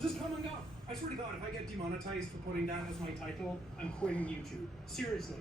Just come and go. I swear to God, if I get demonetized for putting that as my title, I'm quitting YouTube. Seriously.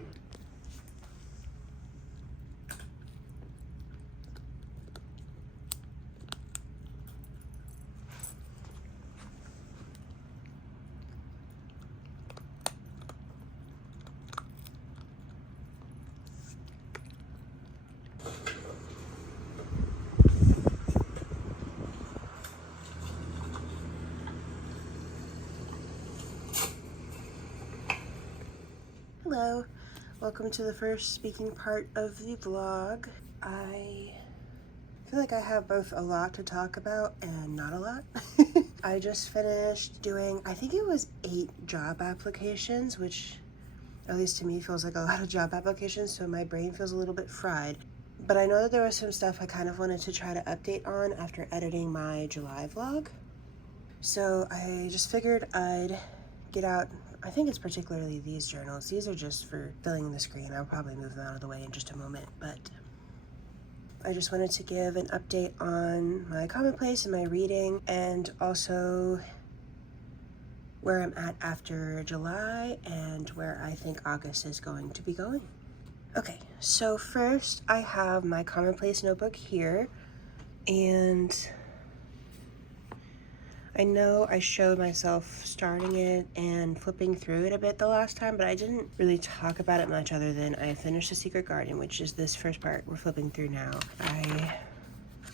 Hello, welcome to the first speaking part of the vlog. I feel like I have both a lot to talk about and not a lot. I just finished doing, I think it was 8 job applications, which at least to me feels like a lot of job applications, so my brain feels a little bit fried. But I know that there was some stuff I kind of wanted to try to update on after editing my July vlog. So I just figured I'd get out, I think it's particularly these journals. These are just for filling the screen. I'll probably move them out of the way in just a moment, but I just wanted to give an update on my commonplace and my reading, and also where I'm at after July and where I think August is going to be going. Okay, so first I have my commonplace notebook here, and I know I showed myself starting it and flipping through it a bit the last time, but I didn't really talk about it much other than I finished The Secret Garden, which is this first part we're flipping through now.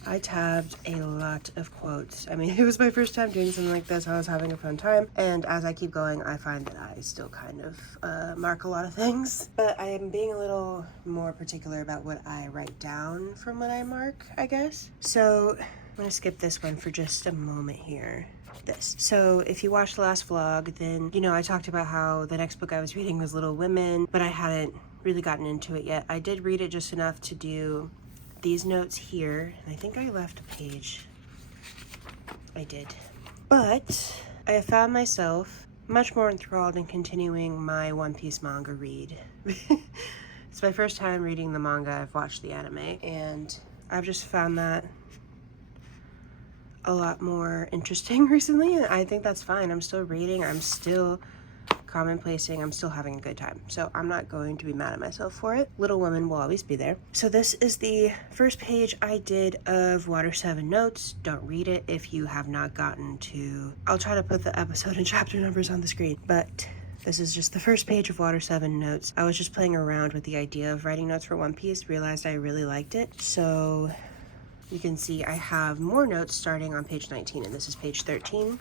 I tabbed a lot of quotes. I mean, it was my first time doing something like this. I was having a fun time, and as I keep going, I find that I still kind of mark a lot of things, but I am being a little more particular about what I write down from what I mark, I guess. So I'm gonna skip this one for just a moment here. This. So if you watched the last vlog, then you know I talked about how the next book I was reading was Little Women, but I hadn't really gotten into it yet. I did read it just enough to do these notes here, and I think I left a page. I did. But I have found myself much more enthralled in continuing my One Piece manga read. It's my first time reading the manga. I've watched the anime, and I've just found that a lot more interesting recently, and I think that's fine. I'm still reading, I'm still commonplacing, I'm still having a good time, so I'm not going to be mad at myself for it. Little Women will always be there. So this is the first page I did of Water 7 notes. Don't read it if you have not gotten to, I'll try to put the episode and chapter numbers on the screen, but this is just the first page of Water 7 notes. I was just playing around with the idea of writing notes for One Piece, realized I really liked it, so you can see I have more notes starting on page 19, and this is page 13.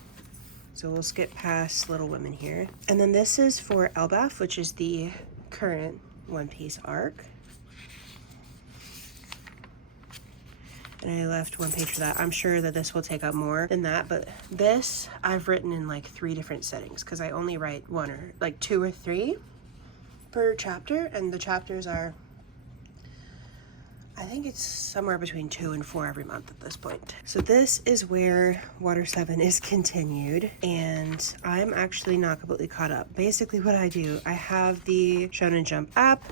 So we'll skip past Little Women here. And then this is for Elbaf, which is the current One Piece arc. And I left one page for that. I'm sure that this will take up more than that, but this I've written in like 3 different settings because I only write 1 or like 2 or 3 per chapter, and the chapters are, I think it's somewhere between 2 and 4 every month at this point. So this is where Water 7 is continued, and I'm actually not completely caught up. Basically what I do, I have the Shonen Jump app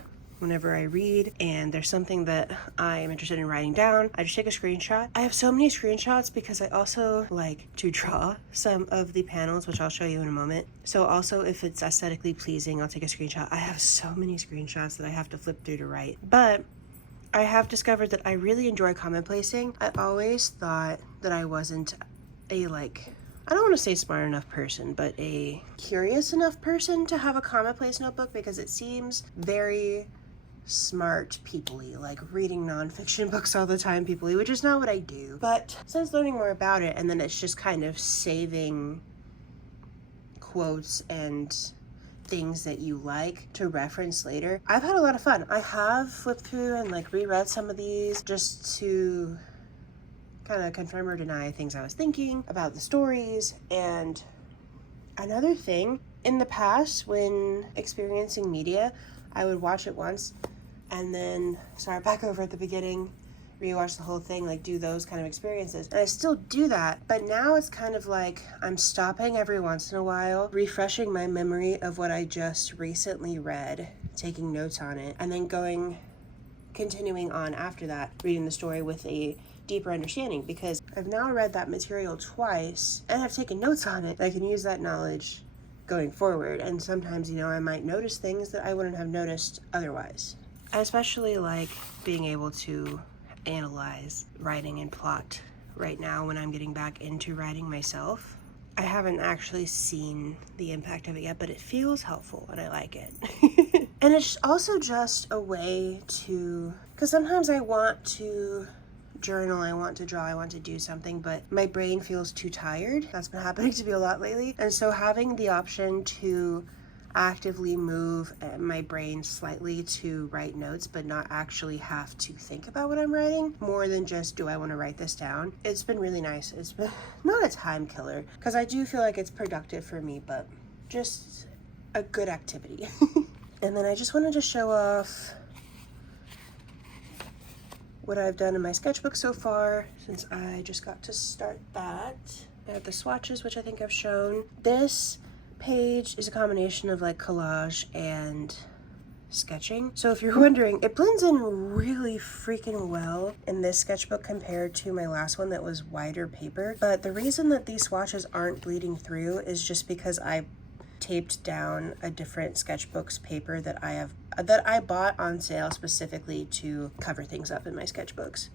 whenever I read, and there's something that I am interested in writing down. I just take a screenshot. I have so many screenshots because I also like to draw some of the panels, which I'll show you in a moment. So also if it's aesthetically pleasing, I'll take a screenshot. I have so many screenshots that I have to flip through to write. But I have discovered that I really enjoy commonplacing. I always thought that I wasn't a, like, I don't want to say smart enough person, but a curious enough person to have a commonplace notebook because it seems very smart people-y, like reading nonfiction books all the time people-y, which is not what I do. But since learning more about it, and then it's just kind of saving quotes and things that you like to reference later, I've had a lot of fun. I have flipped through and like reread some of these just to kind of confirm or deny things I was thinking about the stories. And another thing, in the past when experiencing media, I would watch it once and then start back over at the beginning, rewatch the whole thing, like do those kind of experiences. And I still do that, but now it's kind of like I'm stopping every once in a while, refreshing my memory of what I just recently read, taking notes on it, and then continuing on after that, reading the story with a deeper understanding, because I've now read that material twice and I've taken notes on it. I can use that knowledge going forward, and sometimes, you know, I might notice things that I wouldn't have noticed otherwise. I especially like being able to analyze writing and plot right now when I'm getting back into writing myself. I haven't actually seen the impact of it yet, but it feels helpful and I like it. And it's also just a way to, because sometimes I want to journal, I want to draw, I want to do something, but my brain feels too tired. That's been happening to me a lot lately. And so having the option to actively move my brain slightly to write notes, but not actually have to think about what I'm writing, more than just, do I want to write this down? It's been really nice. It's been not a time killer, because I do feel like it's productive for me, but just a good activity. And then I just wanted to show off what I've done in my sketchbook so far, since I just got to start that. I have the swatches, which I think I've shown. This page is a combination of like collage and sketching. So if you're wondering, it blends in really freaking well in this sketchbook compared to my last one that was wider paper. But the reason that these swatches aren't bleeding through is just because I taped down a different sketchbook's paper that I bought on sale specifically to cover things up in my sketchbooks.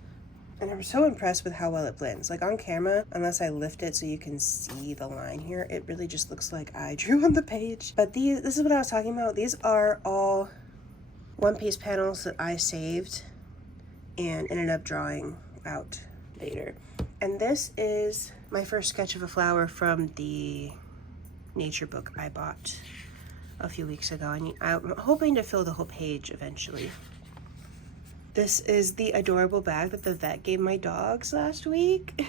And I'm so impressed with how well it blends. Like on camera, unless I lift it so you can see the line here, it really just looks like I drew on the page. But this is what I was talking about. These are all one-piece panels that I saved and ended up drawing out later. And this is my first sketch of a flower from the nature book I bought a few weeks ago. I'm hoping to fill the whole page eventually. This is the adorable bag that the vet gave my dogs last week.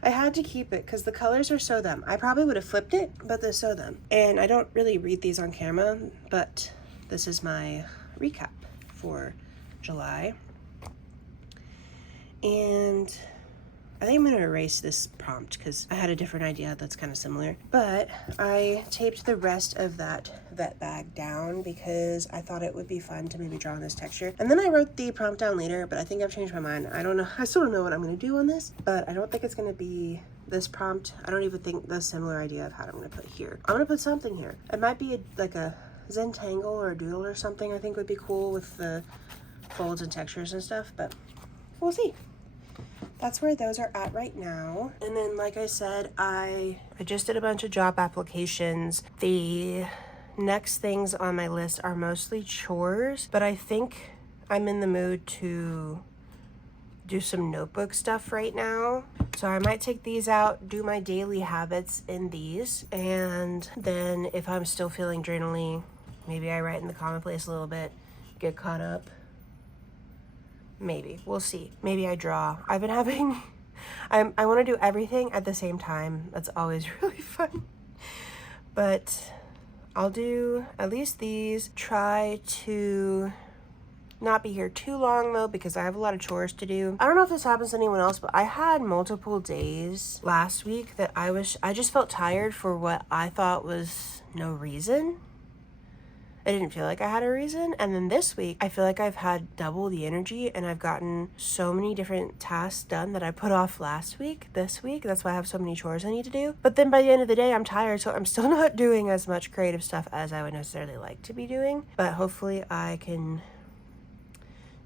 I had to keep it because the colors are so them. I probably would have flipped it, but they're so them. And I don't really read these on camera, but this is my recap for July. And I think I'm going to erase this prompt because I had a different idea that's kind of similar. But I taped the rest of that vet bag down because I thought it would be fun to maybe draw on this texture. And then I wrote the prompt down later, but I think I've changed my mind. I don't know. I still don't know what I'm going to do on this, but I don't think it's going to be this prompt. I don't even think the similar idea of how I'm going to put here. I'm going to put something here. It might be like a Zentangle or a doodle or something I think would be cool with the folds and textures and stuff, but we'll see. That's where those are at right now. And then, like I said, I just did a bunch of job applications. The next things on my list are mostly chores, but I think I'm in the mood to do some notebook stuff right now. So I might take these out, do my daily habits in these, and then if I'm still feeling journaly, maybe I write in the commonplace a little bit, get caught up. Maybe. We'll see. Maybe I draw. I've been having... I want to do everything at the same time. That's always really fun. But I'll do at least these. Try to not be here too long, though, because I have a lot of chores to do. I don't know if this happens to anyone else, but I had multiple days last week that I just felt tired for what I thought was no reason. I didn't feel like I had a reason. And then this week, I feel like I've had double the energy and I've gotten so many different tasks done that I put off last week, this week. That's why I have so many chores I need to do. But then by the end of the day, I'm tired, so I'm still not doing as much creative stuff as I would necessarily like to be doing. But hopefully I can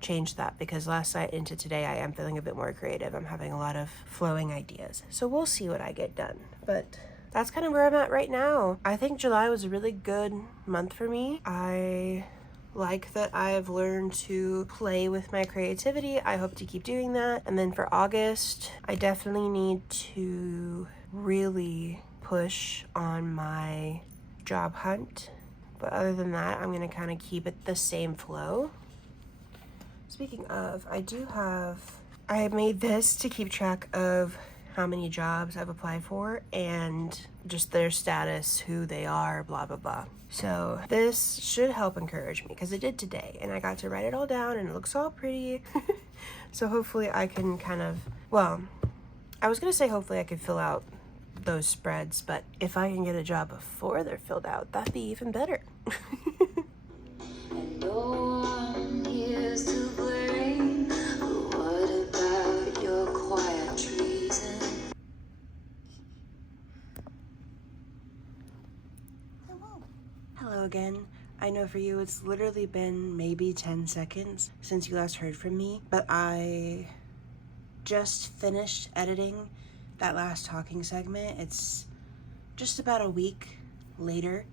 change that, because last night into today, I am feeling a bit more creative. I'm having a lot of flowing ideas. So we'll see what I get done. But that's kind of where I'm at right now. I think July was a really good month for me. I like that I've learned to play with my creativity. I hope to keep doing that. And then for August, I definitely need to really push on my job hunt. But other than that, I'm gonna kind of keep it the same flow. Speaking of, I made this to keep track of how many jobs I've applied for and just their status, who they are, blah, blah, blah. So this should help encourage me, because it did today, and I got to write it all down and it looks all pretty. So hopefully I can kind of, well, I was gonna say hopefully I could fill out those spreads, but if I can get a job before they're filled out, that'd be even better. No one hears to blame, but what about your hello again. I know for you it's literally been maybe 10 seconds since you last heard from me, but I just finished editing that last talking segment. It's just about a week later,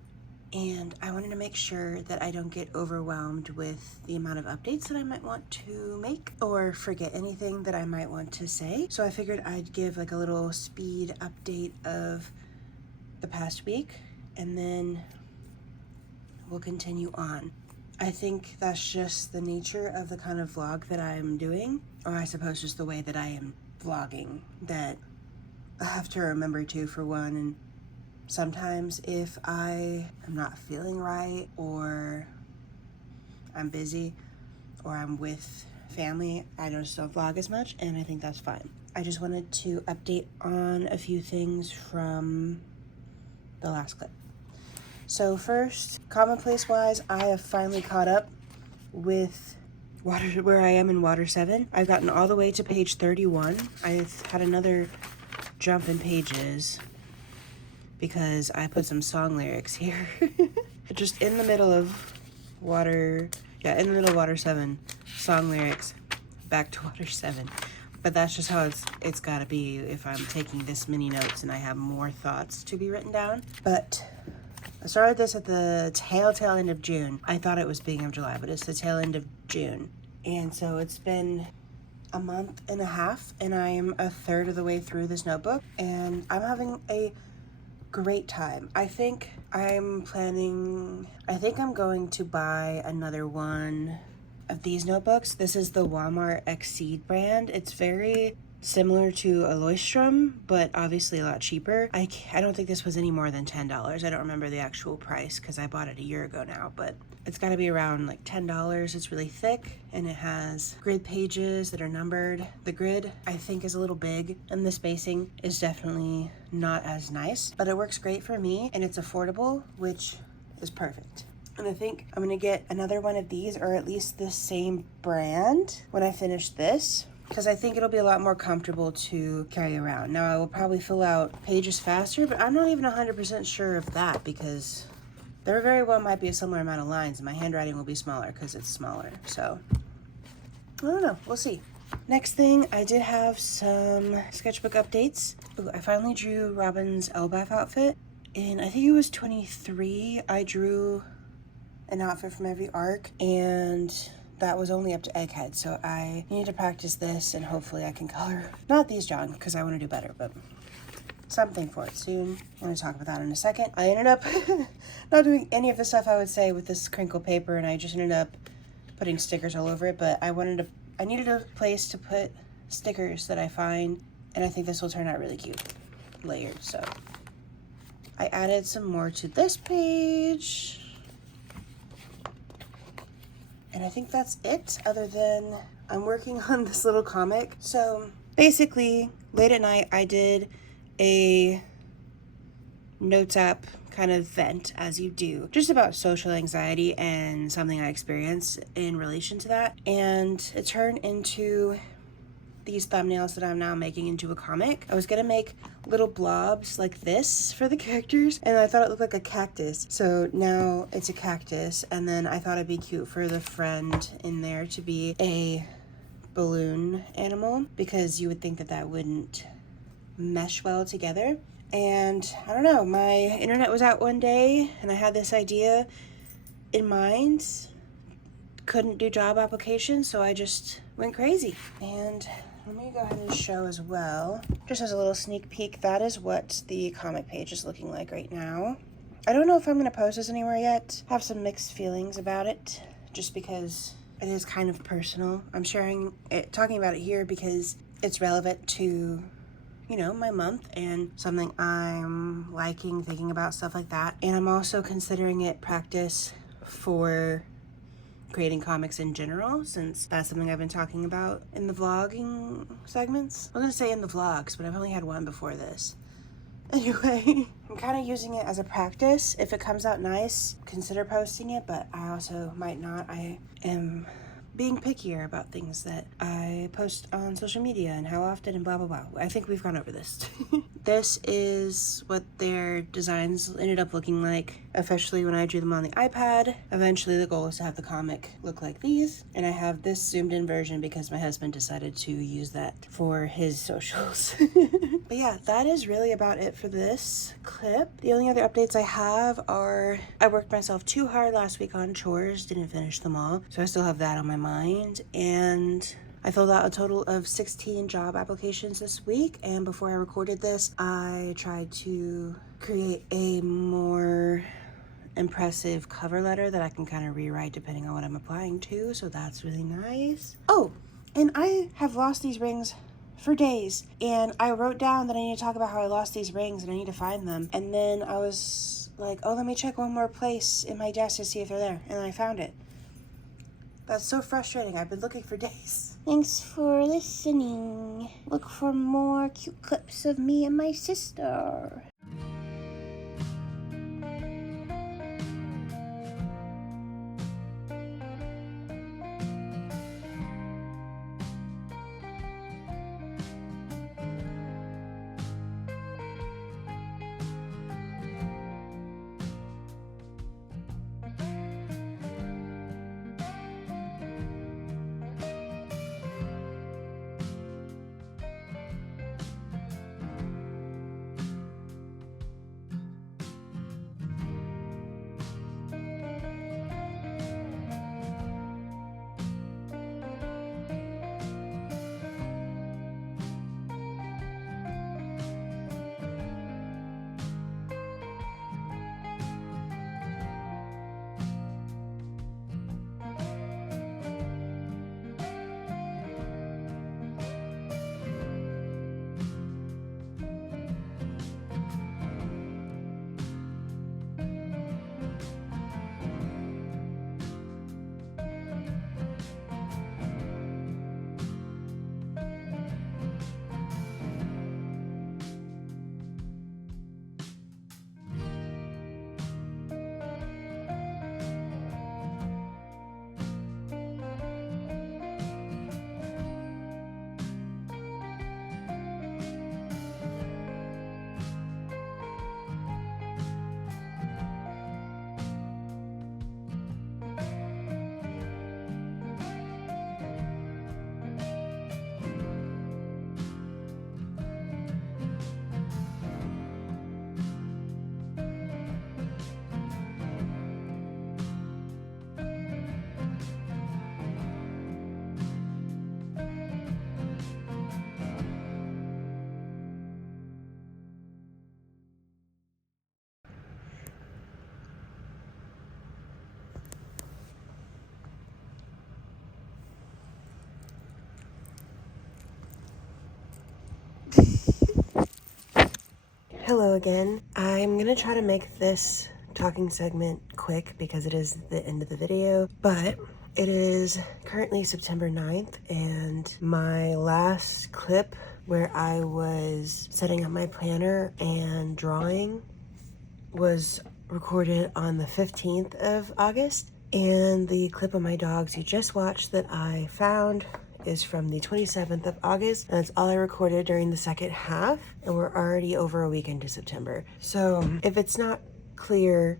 and I wanted to make sure that I don't get overwhelmed with the amount of updates that I might want to make or forget anything that I might want to say. So I figured I'd give like a little speed update of the past week, and then we'll continue on. I think that's just the nature of the kind of vlog that I'm doing, or I suppose just the way that I am vlogging, that I have to remember to, for one. And sometimes if I am not feeling right, or I'm busy, or I'm with family, I just don't vlog as much, and I think that's fine. I just wanted to update on a few things from the last clip. So first, commonplace wise, I have finally caught up with where I am in Water 7. I've gotten all the way to page 31. I've had another jump in pages because I put some song lyrics here. Just in the middle of Water 7, song lyrics, back to Water 7. But that's just how it's gotta be if I'm taking this many notes and I have more thoughts to be written down. But I started this at the tail end of June. I thought it was beginning of July, but it's the tail end of June. And so it's been a month and a half, and I'm a third of the way through this notebook, and I'm having a great time. I think I'm going to buy another one of these notebooks. This is the Walmart Exceed brand. It's very similar to a Leuchtturm, but obviously a lot cheaper. I don't think this was any more than $10. I don't remember the actual price because I bought it a year ago now, but it's got to be around like $10. It's really thick, and it has grid pages that are numbered. The grid, I think, is a little big, and the spacing is definitely not as nice, but it works great for me, and it's affordable, which is perfect. And I think I'm gonna get another one of these, or at least the same brand, when I finish this, because I think it'll be a lot more comfortable to carry around. Now, I will probably fill out pages faster, but I'm not even 100% sure of that, because there very well might be a similar amount of lines, and my handwriting will be smaller because it's smaller. So, I don't know. We'll see. Next thing, I did have some sketchbook updates. Ooh, I finally drew Robin's Elbaf outfit, and I think it was 23. I drew an outfit from every arc, and that was only up to Egghead, so I need to practice this, and hopefully I can color, not these John, because I want to do better, but something for it soon. I'm going to talk about that in a second. I ended up not doing any of the stuff I would say with this crinkle paper, and I just ended up putting stickers all over it, but I needed a place to put stickers that I find, and I think this will turn out really cute, layered. So I added some more to this page, and I think that's it, other than I'm working on this little comic. So basically, late at night, I did a notes app kind of vent, as you do, just about social anxiety and something I experienced in relation to that. And it turned into these thumbnails that I'm now making into a comic. I was gonna make little blobs like this for the characters, and I thought it looked like a cactus. So now it's a cactus, and then I thought it'd be cute for the friend in there to be a balloon animal, because you would think that that wouldn't mesh well together. And I don't know, my internet was out one day, and I had this idea in mind. Couldn't do job applications, so I just went crazy. And let me go ahead and show as well, just as a little sneak peek, that is what the comic page is looking like right now. I don't know if I'm going to post this anywhere yet. I have some mixed feelings about it, just because it is kind of personal. I'm sharing it, talking about it here, because it's relevant to, you know, my month and something I'm liking, thinking about, stuff like that. And I'm also considering it practice for creating comics in general, since that's something I've been talking about in the vlogging segments. I'm gonna say in the vlogs, but I've only had one before this. Anyway, I'm kind of using it as a practice. If it comes out nice, consider posting it, but I also might not. I am being pickier about things that I post on social media and how often and blah, blah, blah. I think we've gone over this. this is what their designs ended up looking like, especially when I drew them on the iPad. Eventually the goal is to have the comic look like these, and I have this zoomed in version because my husband decided to use that for his socials. But yeah, that is really about it for this clip. The only other updates I have are I worked myself too hard last week on chores, didn't finish them all, so I still have that on my mind, and I filled out a total of 16 job applications this week, and before I recorded this, I tried to create a more impressive cover letter that I can kind of rewrite depending on what I'm applying to, so that's really nice. Oh, and I have lost these rings for days, and I wrote down that I need to talk about how I lost these rings and I need to find them, and then I was like, oh, let me check one more place in my desk to see if they're there, and I found it. That's so frustrating. I've been looking for days. Thanks for listening. Look for more cute clips of me and my sister. Hello again. I'm gonna try to make this talking segment quick because it is the end of the video, but it is currently September 9th, and my last clip where I was setting up my planner and drawing was recorded on the 15th of August, and the clip of my dogs you just watched that I found is from the 27th of August, and that's all I recorded during the second half, and we're already over a week into September. So if it's not clear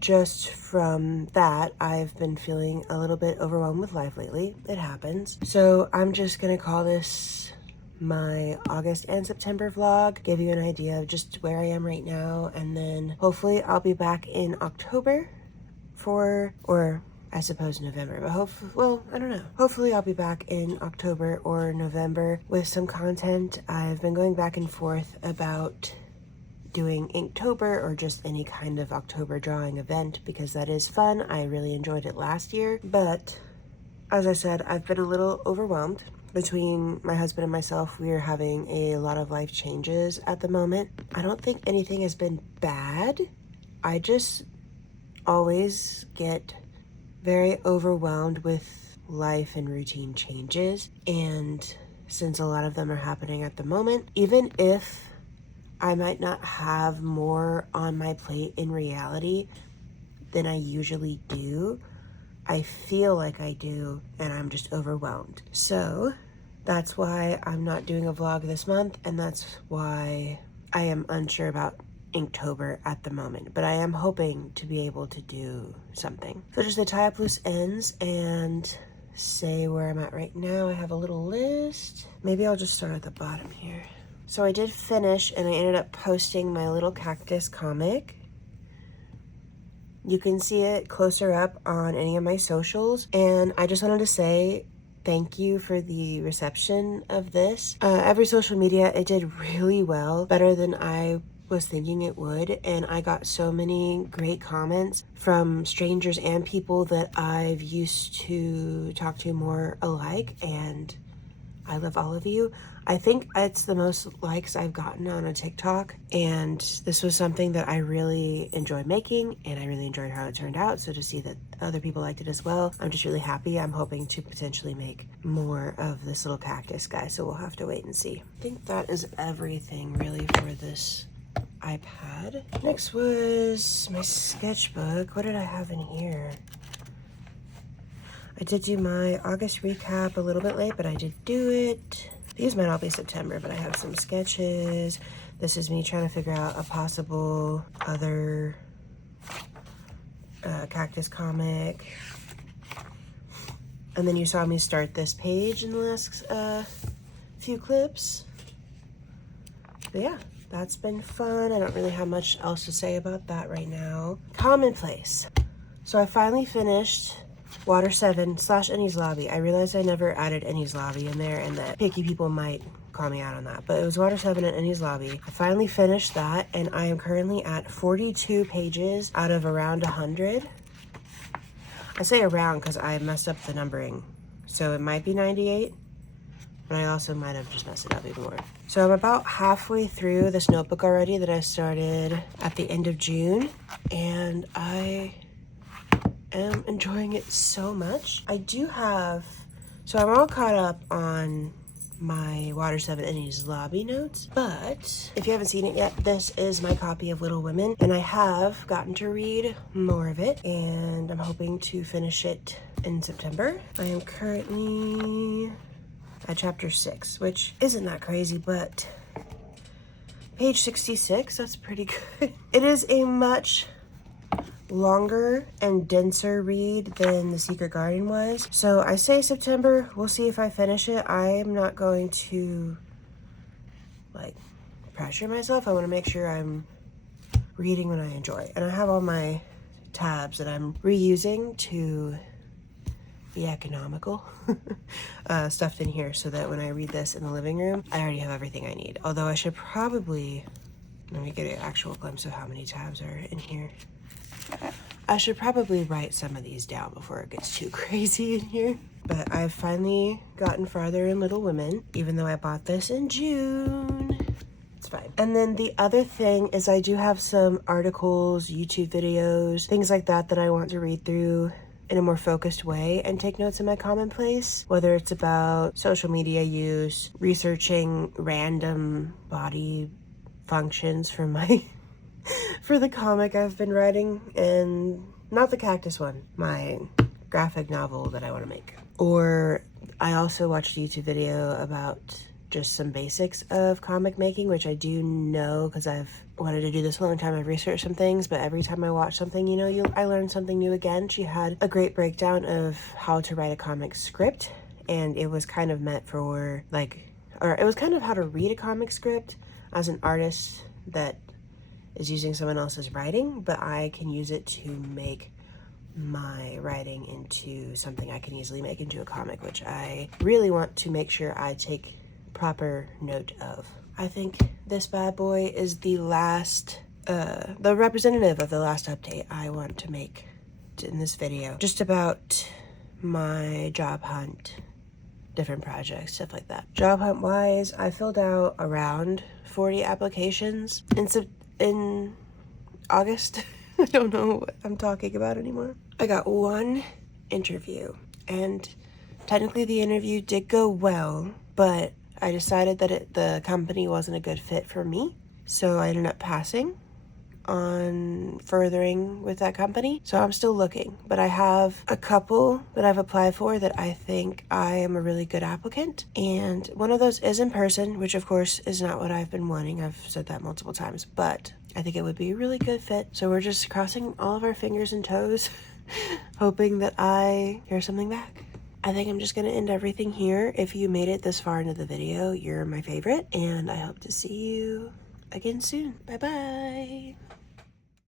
just from that, I've been feeling a little bit overwhelmed with life lately. It happens. So I'm just gonna call this my August and September vlog, give you an idea of just where I am right now, and then hopefully I'll be back in October or I suppose November, but well, I don't know. Hopefully I'll be back in October or November with some content. I've been going back and forth about doing Inktober or just any kind of October drawing event because that is fun. I really enjoyed it last year, but as I said, I've been a little overwhelmed. Between my husband and myself, we are having a lot of life changes at the moment. I don't think anything has been bad. I just always get very overwhelmed with life and routine changes, and since a lot of them are happening at the moment, even if I might not have more on my plate in reality than I usually do, I feel like I do, and I'm just overwhelmed. So that's why I'm not doing a vlog this month, and that's why I am unsure about Inktober at the moment, but I am hoping to be able to do something. So just to tie up loose ends and say where I'm at right now, I have a little list. Maybe I'll just start at the bottom here. So I did finish, and I ended up posting my little cactus comic. You can see it closer up on any of my socials, and I just wanted to say thank you for the reception of this. Every social media, it did really well, better than I was thinking it would, and I got so many great comments from strangers and people that I've used to talk to more alike, and I love all of you. I think it's the most likes I've gotten on a TikTok, and this was something that I really enjoyed making, and I really enjoyed how it turned out. So to see that other people liked it as well, I'm just really happy. I'm hoping to potentially make more of this little cactus guy, so we'll have to wait and see. I think that is everything really for this iPad. Next was my sketchbook. What did I have in here? I did do my August recap a little bit late, but I did do it. These might all be September, but I have some sketches. This is me trying to figure out a possible other cactus comic. And then you saw me start this page in the last few clips. But yeah, that's been fun. I don't really have much else to say about that right now. Commonplace. So I finally finished Water 7 / Annie's Lobby. I realized I never added Annie's Lobby in there, and that picky people might call me out on that, but it was Water 7 and Annie's Lobby. I finally finished that, and I am currently at 42 pages out of around 100. I say around because I messed up the numbering, so it might be 98, but I also might have just messed it up even more. So I'm about halfway through this notebook already that I started at the end of June, and I am enjoying it so much. I do have, so I'm all caught up on my Water 7 Annie's Lobby notes, but if you haven't seen it yet, this is my copy of Little Women, and I have gotten to read more of it, and I'm hoping to finish it in September. I am currently at chapter 6, which isn't that crazy, but page 66, that's pretty good. It is a much longer and denser read than The Secret Garden was. So I say September. We'll see if I finish it. I am not going to like pressure myself. I want to make sure I'm reading when I enjoy. And I have all my tabs that I'm reusing to be economical stuffed in here so that when I read this in the living room, I already have everything I need. Although I should probably, let me get an actual glimpse of how many tabs are in here. I should probably write some of these down before it gets too crazy in here. But I've finally gotten farther in Little Women, even though I bought this in June. It's fine. And then the other thing is I do have some articles, YouTube videos, things like that that I want to read through in a more focused way and take notes in my commonplace, whether it's about social media use, researching random body functions for my for the comic I've been writing, and not the cactus one, my graphic novel that I want to make. Or I also watched a YouTube video about just some basics of comic making, which I do know because I've wanted to do this a long time. I've researched some things, but every time I watch something, you know, I learn something new again. She had a great breakdown of how to write a comic script, and it was kind of meant for it was kind of how to read a comic script as an artist that is using someone else's writing, but I can use it to make my writing into something I can easily make into a comic, which I really want to make sure I take proper note of. I think this bad boy is the last, the representative of the last update I want to make in this video. Just about my job hunt, different projects, stuff like that. Job hunt wise, I filled out around 40 applications in August. I don't know what I'm talking about anymore. I got one interview, and technically the interview did go well, but I decided that the company wasn't a good fit for me, so I ended up passing on furthering with that company. So I'm still looking, but I have a couple that I've applied for that I think I am a really good applicant. And one of those is in person, which of course is not what I've been wanting. I've said that multiple times, but I think it would be a really good fit. So we're just crossing all of our fingers and toes, hoping that I hear something back. I think I'm just going to end everything here. If you made it this far into the video, you're my favorite, and I hope to see you again soon. Bye bye.